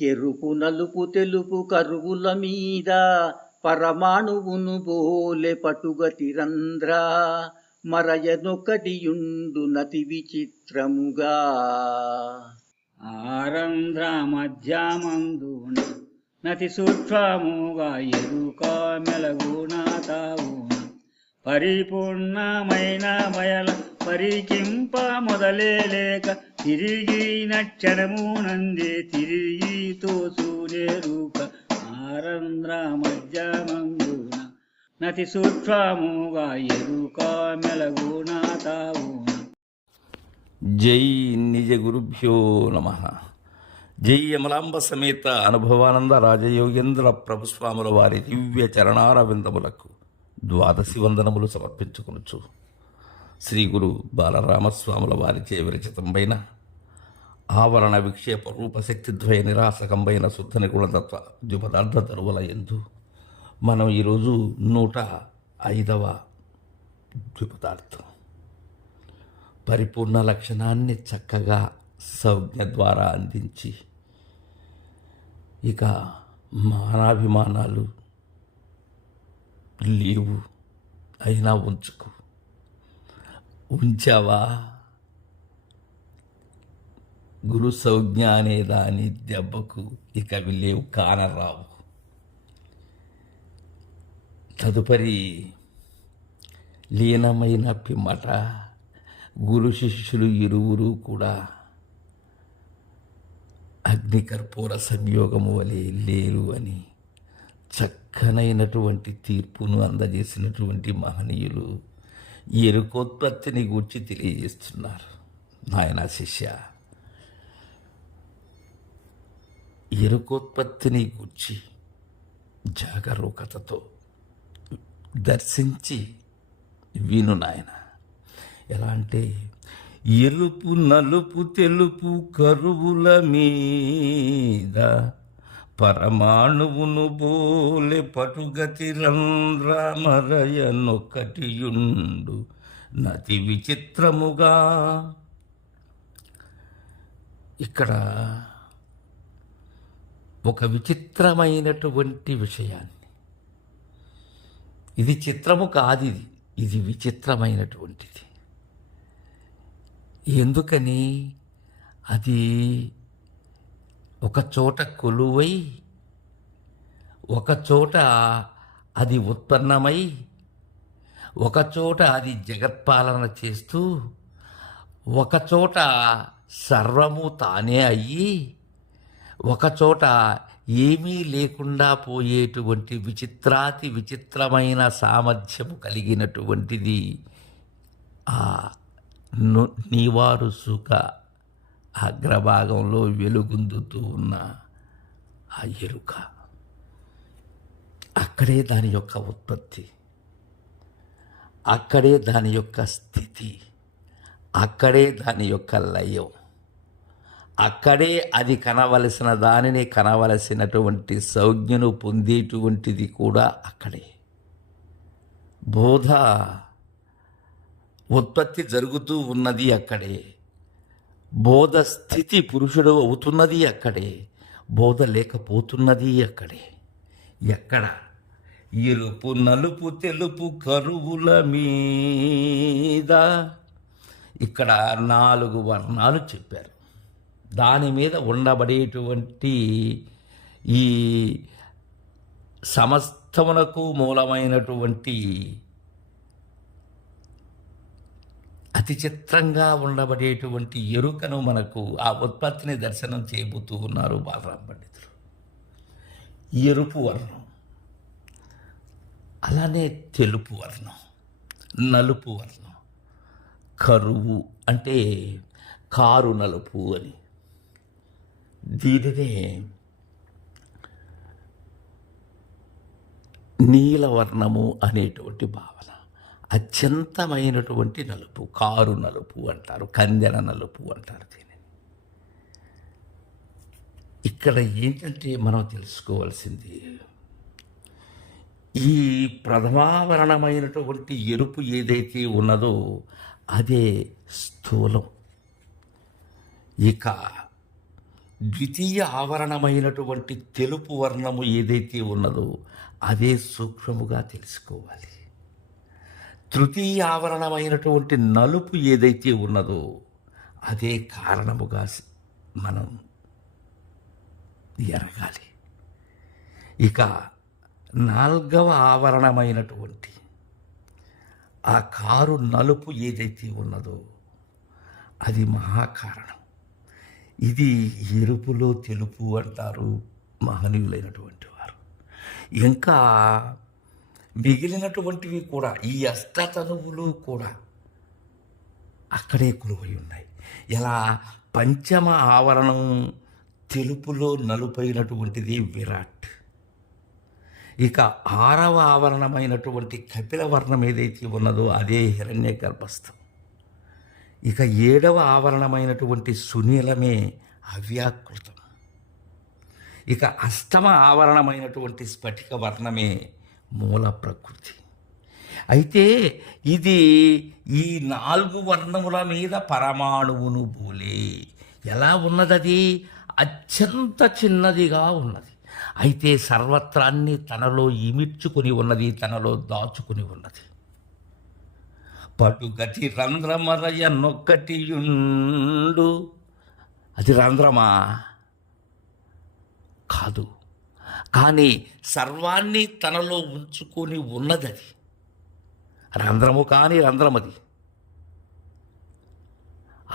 ఎరుపు నలుపు తెలుపు కరువుల మీద పరమాణువును బోలె పటుగతి రంధ్ర మరయనొకటియుండు నతి విచిత్రముగా. ఆరంధ్ర మధ్యమందున నతి సూక్ష్మముగా ఎరుక మెలగున తావున పరిపూర్ణమైన మయల పరికింప మొదలే లేక తిరిగి నక్షణము నందే తిరిగి తోసునే రూక ఆరంధ్ర మధ్యమందున నతి సూక్ష్మముగా ఎరుక మెలగున తావున. జై నిజ గురుభ్యో నమ. జై యమలాంబ సమేత అనుభవానంద రాజయోగేంద్ర ప్రభుస్వాముల వారి దివ్య చరణార విందములకు ద్వాదశి వందనములు సమర్పించుకొనుచు. శ్రీ గురు బాలరామస్వాముల వారిచే విరచితంబైన ఆవరణ విక్షేప రూపశక్తిద్వయ నిరాసకంబైన శుద్ధ నిగుణతత్వ ద్విపదార్థ తరువుల ఎందు మనం ఈరోజు నూట ఐదవ ద్విపదార్థం పరిపూర్ణ లక్షణాన్ని చక్కగా సంజ్ఞ ద్వారా అందించి ఇక మానాభిమానాలు లేవు అయినా ఉంచుకు. ఉంచావా? గురు సంజ్ఞ అనే దాని దెబ్బకు ఇక అవి లేవు కానరావు. తదుపరి లీనమైన పిమ్మట గురు శిష్యులు ఇరువురు కూడా అగ్నికర్పూర సంయోగము వలె లేరు అని చక్కనైనటువంటి తీర్పును అందజేసినటువంటి మహనీయులు ఎరుకోత్పత్తిని గూర్చి తెలియజేస్తున్నారు. నాయన శిష్య ఎరుకోత్పత్తిని గూర్చి జాగరూకతతో దర్శించి విను నాయన. ఎలా అంటే ఎరుపు నలుపు తెలుపు కరువుల మీద పరమాణువును బోలె పటుగతి రంధ్రమరయనొక్కటియుండు నతి విచిత్రముగా. ఇక్కడ ఒక విచిత్రమైనటువంటి విషయాన్ని. ఇది చిత్రము కాదు ఇది ఇది విచిత్రమైనటువంటిది. ఎందుకని? అది ఒకచోట కొలువై ఒకచోట అది ఉత్పన్నమై ఒకచోట అది జగత్పాలన చేస్తూ ఒకచోట సర్వము తానే అయ్యి ఒకచోట ఏమీ లేకుండా పోయేటువంటి విచిత్రాతి విచిత్రమైన సామర్థ్యము కలిగినటువంటిది ఆ నీవారు సుఖ అగ్రభాగంలో వెలుగుందుతూ ఉన్న ఆ ఎరుక. అక్కడే దాని యొక్క ఉత్పత్తి. అక్కడే దాని యొక్క స్థితి. అక్కడే దాని యొక్క లయం. అక్కడే అది కనవలసిన దానిని కనవలసినటువంటి సౌజ్ఞను పొందేటువంటిది కూడా అక్కడే. బోధ ఉత్పత్తి జరుగుతూ ఉన్నది అక్కడే. బోధ స్థితి పురుషుడు అవుతున్నది అక్కడే బోధ లేకపోతున్నది అక్కడే. ఎక్కడ? ఎరుపు నలుపు తెలుపు కరువుల మీద. ఇక్కడ నాలుగు వర్ణాలు చెప్పారు. దాని మీద ఉండబడేటువంటి ఈ సమస్తమునకు మూలమైనటువంటి అతి చిత్రంగా ఉండబడేటువంటి ఎరుకను మనకు ఆ ఉత్పత్తిని దర్శనం చేయబోతూ ఉన్నారు బాలరామ పండితులు. ఎరుపు వర్ణం అలానే తెలుపు వర్ణం నలుపు వర్ణం కరువు అంటే కారు నలుపు అని. దీనినే నీలవర్ణము అనేటువంటి భావన. అత్యంతమైనటువంటి నలుపు కారు నలుపు అంటారు కందెన నలుపు అంటారు దీనిని. ఇక్కడ ఏంటంటే మనం తెలుసుకోవాల్సింది ఈ ప్రథమావరణమైనటువంటి ఎరుపు ఏదైతే ఉన్నదో అదే స్థూలం. ఇక ద్వితీయ ఆవరణమైనటువంటి తెలుపు వర్ణము ఏదైతే ఉన్నదో అదే సూక్ష్మముగా తెలుసుకోవాలి. తృతీయ ఆవరణమైనటువంటి నలుపు ఏదైతే ఉన్నదో అదే కారణముగా మనం ఎరగాలి. ఇక నాల్గవ ఆవరణమైనటువంటి ఆ కారు నలుపు ఏదైతే ఉన్నదో అది మహాకారణం. ఇది ఎరుపులో తెలుపు అంటారు మహనీయులైనటువంటి వారు. ఇంకా మిగిలినటువంటివి కూడా ఈ అష్టతనువులు కూడా అక్కడే కొలువై ఉన్నాయి. ఇలా పంచమ ఆవరణం తెలుపులో నలుపైనటువంటిది విరాట్. ఇక ఆరవ ఆవరణమైనటువంటి కపిల వర్ణం ఏదైతే ఉన్నదో అదే హిరణ్య గర్భస్థం ఇక ఏడవ ఆవరణమైనటువంటి సునీలమే అవ్యాకృతం. ఇక అష్టమ ఆవరణమైనటువంటి స్ఫటిక వర్ణమే మూల ప్రకృతి. అయితే ఇది ఈ నాలుగు వర్ణముల మీద పరమాణువును బోలే ఎలా ఉన్నదది? అత్యంత చిన్నదిగా ఉన్నది. అయితే సర్వత్రాన్ని తనలో ఇమిడ్చుకుని ఉన్నది తనలో దాచుకుని ఉన్నది. పటుగతి రంధ్రమరయ నొక్కటియుండు. అది రంధ్రమా? కాదు. కానీ సర్వాన్ని తనలో ఉంచుకొని ఉన్నదది. రంధ్రము కాని రంధ్రమది.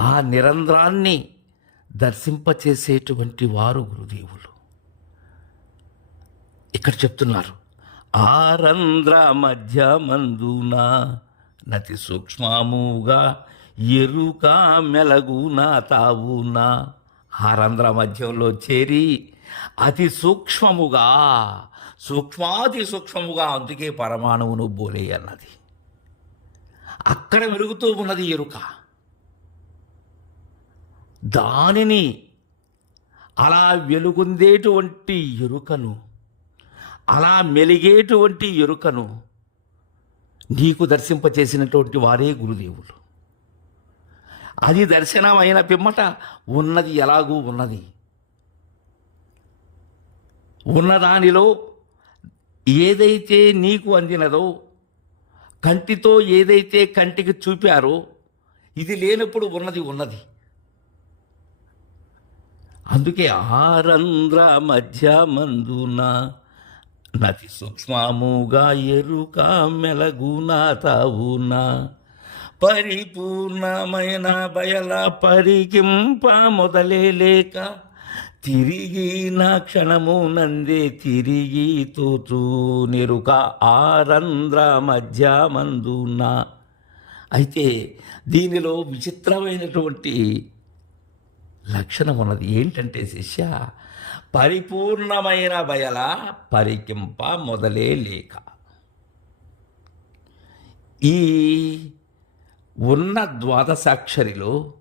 ఆ నిరంధ్రాన్ని దర్శింపచేసేటువంటి వారు గురుదేవులు. ఇక్కడ చెప్తున్నారు ఆ రంధ్ర మధ్య మందున నతి సూక్ష్మముగా ఎరుక మెలగున తావునా. ఆ రంధ్ర మధ్యంలో చేరి అతి సూక్ష్మముగా సూక్ష్మాతి సూక్ష్మముగా అందుకే పరమాణువును బోలే అన్నది. అక్కడ వెలుగుతూ ఉన్నది ఎరుక. దానిని అలా వెలుగుందేటువంటి ఎరుకను అలా మెలిగేటువంటి ఎరుకను నీకు దర్శింపచేసినటువంటి వారే గురుదేవులు. అది దర్శనమైన పిమ్మట ఉన్నది ఎలాగూ ఉన్నది. ఉన్నదానిలో ఏదైతే నీకు అందినదో కంటితో ఏదైతే కంటికి చూపారో ఇది లేనప్పుడు ఉన్నది ఉన్నది. అందుకే ఆరంధ్ర మధ్య మందున నతి సూక్ష్మముగా ఎరుక మెలగునా తావునా పరిపూర్ణమైన బయల పరికింప మొదలే లేక తిరిగి నా క్షణము నందే తిరిగి తోచు నెరుక ఆరంధ్ర మధ్య మందున అయితే దీనిలో విచిత్రమైనటువంటి లక్షణం ఉన్నది. ఏంటంటే శిష్య పరిపూర్ణమైన బయల పరికింప మొదలే లేక. ఈ ఉన్న ద్వాదశాక్షరిలో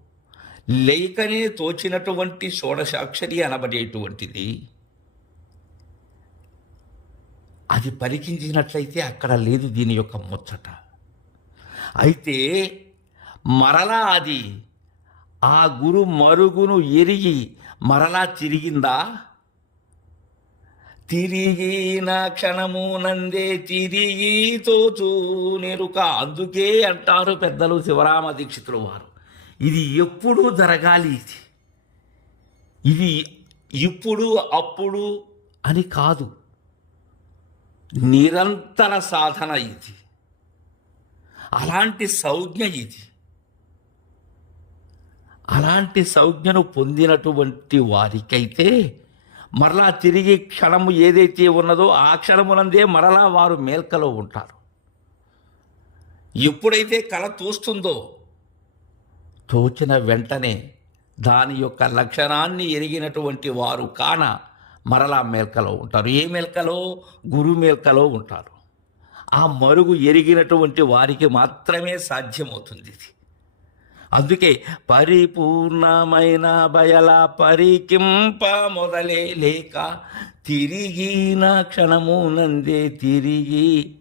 లేకనే తోచినటువంటి షోడశాక్షరి అనబడేటువంటిది. అది పరికించినట్లయితే అక్కడ లేదు దీని యొక్క ముచ్చట. అయితే మరలా అది ఆ గురు మరుగును ఎరిగి మరలా తిరిగిందా? తిరిగి నా క్షణము నందే తిరిగి తోచు నేరుక అందుకే అంటారు పెద్దలు శివరామ దీక్షితులు వారు. ఇది ఎప్పుడు జరగాలి ఇది. ఇది ఇప్పుడు అప్పుడు అని కాదు. నిరంతర సాధన ఇది. అలాంటి సంజ్ఞ ఇది. అలాంటి సంజ్ఞను పొందినటువంటి వారికైతే మరలా తిరిగి క్షణము ఏదైతే ఉన్నదో ఆ క్షణమునందే మరలా వారు మేల్కలో ఉంటారు. ఎప్పుడైతే కళ తోస్తుందో తోచిన వెంటనే దాని యొక్క లక్షణాన్ని ఎరిగినటువంటి వారు కాన మరలా మేల్కలో ఉంటారు. ఏ మేల్కలో? గురు మేల్కలో ఉంటారు. ఆ మరుగు ఎరిగినటువంటి వారికి మాత్రమే సాధ్యమవుతుంది ఇది. అందుకే పరిపూర్ణమైన బయల పరికింప మొదలే లేక తిరిగి నా క్షణము నందే తిరిగి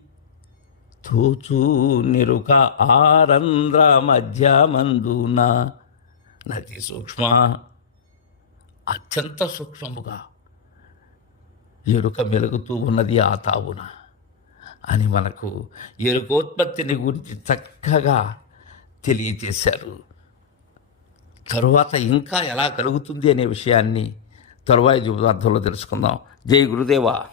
తూచూ నిరుక ఆరంధ్ర మధ్య మందున నతి సూక్ష్మ అత్యంత సూక్ష్మముగా ఎరుక మెలుగుతూ ఉన్నది ఆ తావున. అని మనకు ఎరుకోత్పత్తిని గురించి చక్కగా తెలియజేశారు తరువాత ఇంకా ఎలా కలుగుతుంది అనే విషయాన్ని తరువాయి జీవితార్థంలో తెలుసుకుందాం. జై గురుదేవా.